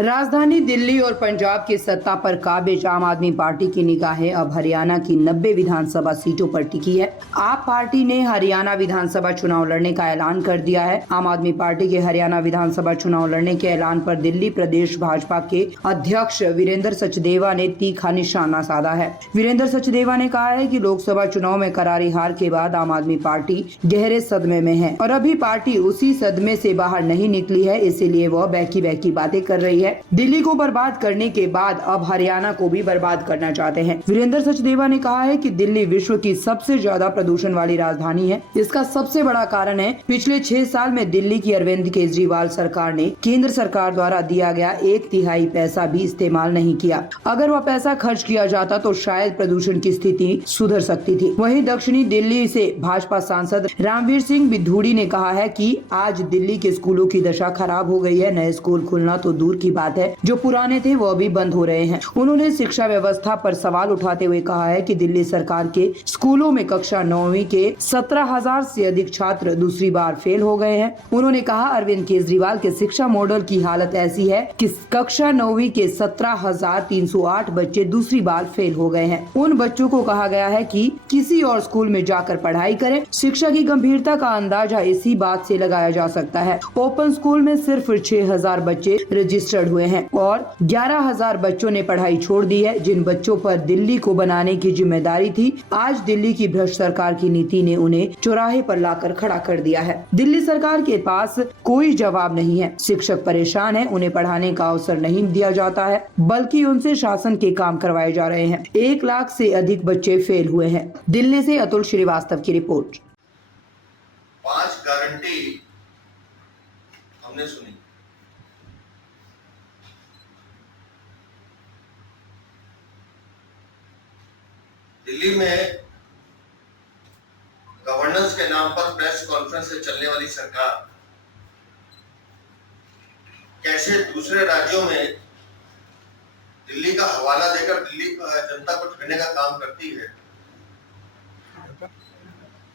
राजधानी दिल्ली और पंजाब की सत्ता पर काबिज आम आदमी पार्टी की निगाहें अब हरियाणा की 90 विधानसभा सीटों पर टिकी है। आप पार्टी ने हरियाणा विधानसभा चुनाव लड़ने का ऐलान कर दिया है। आम आदमी पार्टी के हरियाणा विधानसभा चुनाव लड़ने के ऐलान पर दिल्ली प्रदेश भाजपा के अध्यक्ष वीरेंद्र सचदेवा ने तीखा निशाना साधा है। वीरेंद्र सचदेवा ने कहा है कि लोकसभा चुनाव में करारी हार के बाद आम आदमी पार्टी गहरे सदमे में है और अभी पार्टी उसी सदमे से बाहर नहीं निकली है, इसीलिए वह बहकी बहकी बातें कर रही है। दिल्ली को बर्बाद करने के बाद अब हरियाणा को भी बर्बाद करना चाहते हैं। वीरेंद्र सचदेवा ने कहा है कि दिल्ली विश्व की सबसे ज्यादा प्रदूषण वाली राजधानी है। इसका सबसे बड़ा कारण है पिछले 6 साल में दिल्ली की अरविंद केजरीवाल सरकार ने केंद्र सरकार द्वारा दिया गया 1/3 पैसा भी इस्तेमाल नहीं किया। अगर वह पैसा खर्च किया जाता तो शायद प्रदूषण की स्थिति सुधर सकती थी। वहीं दक्षिणी दिल्ली से भाजपा सांसद रामवीर सिंह बिधूड़ी ने कहा है कि आज दिल्ली के स्कूलों की दशा खराब हो गई है। नए स्कूल खुलना तो दूर की बात है, जो पुराने थे वो भी बंद हो रहे हैं। उन्होंने शिक्षा व्यवस्था पर सवाल उठाते हुए कहा है कि दिल्ली सरकार के स्कूलों में कक्षा 9वीं के 17,000 से अधिक छात्र दूसरी बार फेल हो गए हैं। उन्होंने कहा अरविंद केजरीवाल के शिक्षा मॉडल की हालत ऐसी है कि कक्षा 9वीं के 17,308 बच्चे दूसरी बार फेल हो गए हैं। उन बच्चों को कहा गया है कि किसी और स्कूल में जाकर पढ़ाई करें। शिक्षा की गंभीरता का अंदाजा इसी बात से लगाया जा सकता है। ओपन स्कूल में सिर्फ 6,000 बच्चे रजिस्टर्ड हुए हैं और 11,000 बच्चों ने पढ़ाई छोड़ दी है। जिन बच्चों पर दिल्ली को बनाने की जिम्मेदारी थी, आज दिल्ली की भ्रष्ट सरकार की नीति ने उन्हें चौराहे पर लाकर खड़ा कर दिया है। दिल्ली सरकार के पास कोई जवाब नहीं है। शिक्षक परेशान है, उन्हें पढ़ाने का अवसर नहीं दिया जाता है, बल्कि उनसे शासन के काम करवाए जा रहे हैं। 1 लाख से अधिक बच्चे फेल हुए हैं। दिल्ली से अतुल श्रीवास्तव की रिपोर्ट। 5 गारंटी हमने सुनी। दिल्ली में गवर्नेंस के नाम पर प्रेस कॉन्फ्रेंस से चलने वाली सरकार कैसे दूसरे राज्यों में दिल्ली का हवाला देकर दिल्ली जनता को ठगने का काम करती है,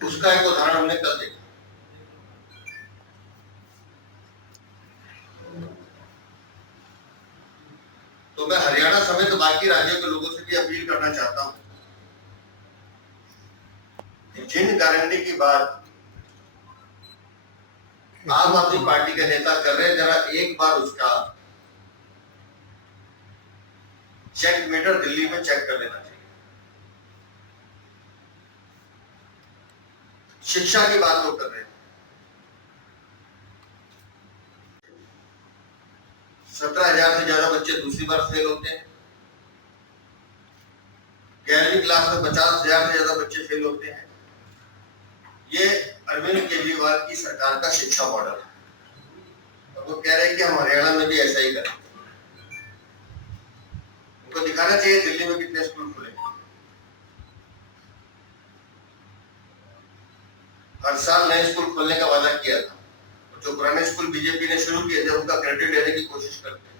उसका एक उदाहरण हमने कल देखा। तो मैं हरियाणा समेत बाकी राज्यों के लोगों से भी अपील करना चाहता हूं, जिन गारंटी की बात आम आदमी पार्टी के नेता कर रहे हैं, जरा एक बार उसका चेक मीटर दिल्ली में चेक कर लेना चाहिए। शिक्षा की बात वो कर रहे हैं, 17,000 से ज्यादा बच्चे दूसरी बार फेल होते हैं। 11वीं क्लास में 50,000 से ज्यादा बच्चे फेल होते हैं। ये अरविंद केजरीवाल की सरकार का शिक्षा मॉडल है और वो कह रहे हैं कि हम हरियाणा में भी ऐसा ही करें। उनको दिखाना चाहिए दिल्ली में कितने स्कूल खुले। हर साल नए स्कूल खोलने का वादा किया था और जो पुराने स्कूल बीजेपी ने शुरू किए थे उनका क्रेडिट लेने की कोशिश करते हैं।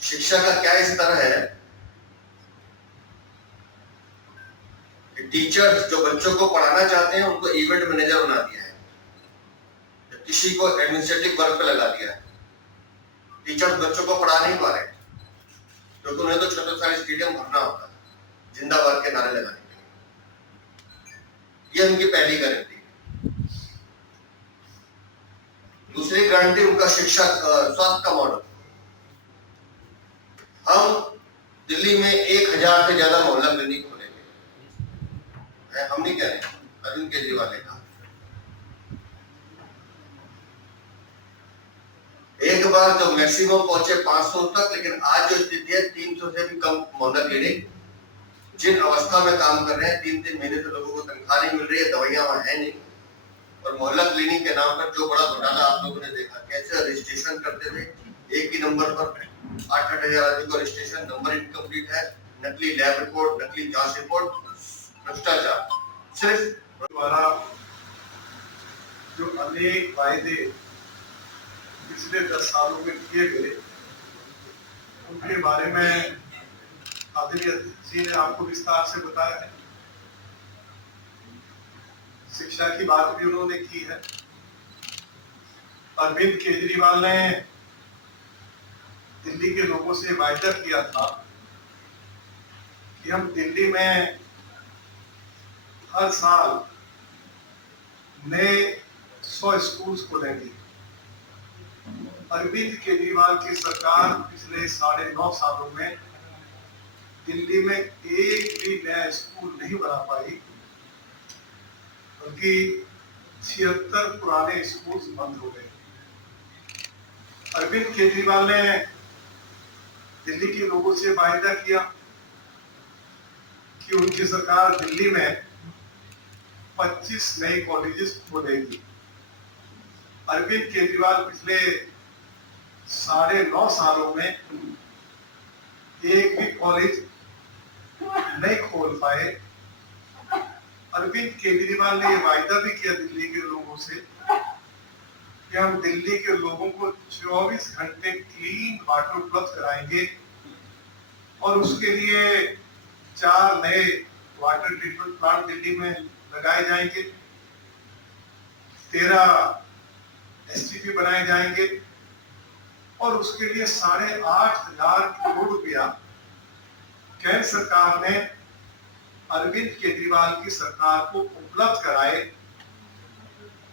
शिक्षा का क्या स्तर है? टीचर्स जो बच्चों को पढ़ाना चाहते हैं उनको इवेंट मैनेजर बना दिया है, किसी को एडमिनिस्ट्रेटिव वर्क पे लगा दिया है। टीचर्स बच्चों को पढ़ा नहीं पा रहे क्योंकि उन्हें तो छोटे स्टेडियम भरना होता है जिंदाबाद के नारे लगाने के लिए। ये उनकी पहली गारंटी। दूसरी गारंटी उनका शिक्षा स्वास्थ्य का मॉडल। हम दिल्ली में 1,000 से ज्यादा मोहल्ला क्लिनिक खोलेंगे। हम नहीं कह रहे, अरविंद केजरीवाल ने कहा। एक बार जो मैक्सिमम पहुंचे 500 तक, लेकिन आज जो स्थिति है 300 से भी कम मोहल्ला क्लिनिक जिन अवस्था में काम कर रहे हैं। 3-3 महीने से लोगों को तनख्वाह नहीं मिल रही है, दवाइयां वहां है नहीं, और मोहल्ला क्लिनिक के नाम पर जो बड़ा घोटाला आप लोगों ने देखा, कैसे रजिस्ट्रेशन करते थे एक ही नंबर पर 8-8 हजार आदमी को रजिस्ट्रेशन, नंबर इनकम्प्लीट है, नकली लैब रिपोर्ट, नकली जांच रिपोर्ट, भ्रष्टाचार। सिर्फ द्वारा जो अनेक वायदे पिछले 10 सालों में किए गए, उनके बारे में आदरणीय जी ने आपको विस्तार से बताया है। शिक्षा की बात भी उन्होंने की है। अरविंद केजरीवाल ने दिल्ली के लोगों से वायदा किया था कि हम दिल्ली में हर साल नए 100 स्कूल्स खोलेंगे। अरविंद केजरीवाल की सरकार पिछले 9.5 सालों में दिल्ली में एक भी नया स्कूल नहीं बना पाई, बल्कि 76 पुराने स्कूल्स बंद हो गए। अरविंद केजरीवाल ने दिल्ली के लोगों से वायदा किया कि उनकी सरकार दिल्ली में 25 नए कॉलेजेस खोलेगी। अरविंद केजरीवाल पिछले 9.5 सालों में एक भी कॉलेज नहीं खोल पाए। अरविंद केजरीवाल ने यह वायदा भी किया दिल्ली के लोगों से कि हम दिल्ली के लोगों को 24 घंटे क्लीन वाटर उपलब्ध कराएंगे और उसके लिए 4 नए वाटर ट्रीटमेंट प्लांट दिल्ली में लगाए जाएंगे, 13 STP बनाए जाएंगे और उसके लिए 8,500 करोड़ रुपया केंद्र सरकार ने अरविंद केजरीवाल की सरकार को उपलब्ध कराए।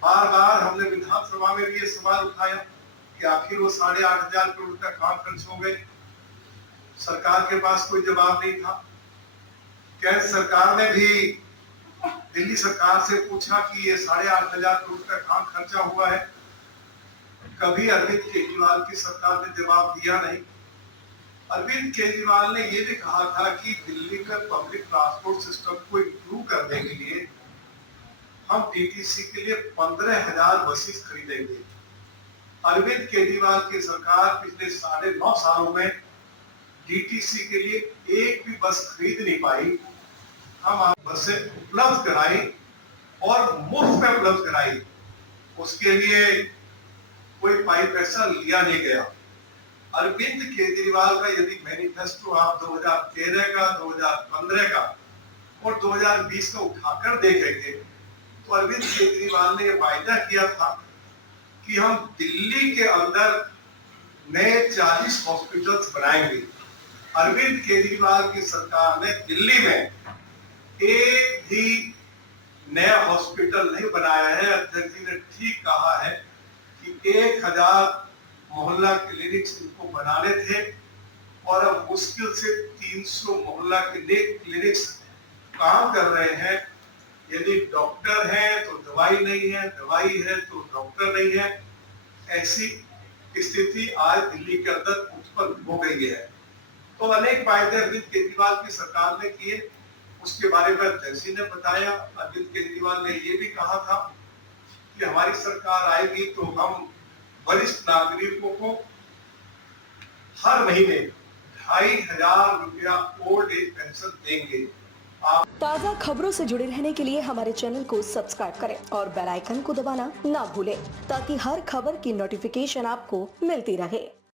बार बार हमने विधानसभा में भी ये सवाल उठाया कि आखिर वो 8,500 करोड़ का काम खर्च हो गए। सरकार के पास कोई जवाब नहीं था। केंद्र सरकार ने भी दिल्ली सरकार से पूछा कि ये 8,500 करोड़ का काम खर्चा हुआ है। कभी अरविंद केजरीवाल की सरकार ने जवाब दिया नहीं। अरविंद केजरीवाल ने ये भी कहा था कि दिल्ली का पब्लिक ट्रांसपोर्ट सिस्टम को इम्प्रूव करने के लिए हम DTC के लिए 15,000 बसेस खरीदेंगे। अरविंद केजरीवाल की सरकार पिछले 9.5 सालों में DTC के लिए एक भी बस खरीद नहीं पाई। हम बसें उपलब्ध कराई और मुफ्त में उपलब्ध कराई, उसके लिए कोई पैसा लिया नहीं गया। अरविंद केजरीवाल का यदि मैनिफेस्टो आप 2013 का, 2015 का और 2020 का उठाकर देखेंगे तो अरविंद केजरीवाल ने यह वायदा किया था कि हम दिल्ली के अंदर नए 40 हॉस्पिटल्स बनाएंगे। अरविंद केजरीवाल की सरकार ने दिल्ली में एक भी नया हॉस्पिटल नहीं बनाया है। अध्यक्ष जी ने ठीक कहा है कि 1,000 मोहल्ला क्लिनिक्स इनको बनाने थे और अब मुश्किल से 300 मोहल्ला क्लिनिक्स काम कर रहे हैं। यदि डॉक्टर है तो दवाई नहीं है, दवाई है तो डॉक्टर नहीं है। ऐसी स्थिति आज दिल्ली के अंदर उत्पन्न हो गई है। तो अनेक वायदे अरविंद केजरीवाल की सरकार ने किए, उसके बारे में अध्यक्ष जी ने बताया। अरविंद केजरीवाल ने ये भी कहा था कि हमारी सरकार आएगी तो हम वरिष्ठ नागरिकों को हर महीने 2,500 रुपया ओल्ड एज पेंशन देंगे। ताज़ा खबरों से जुड़े रहने के लिए हमारे चैनल को सब्सक्राइब करें और बेल आइकन को दबाना ना भूलें ताकि हर खबर की नोटिफिकेशन आपको मिलती रहे।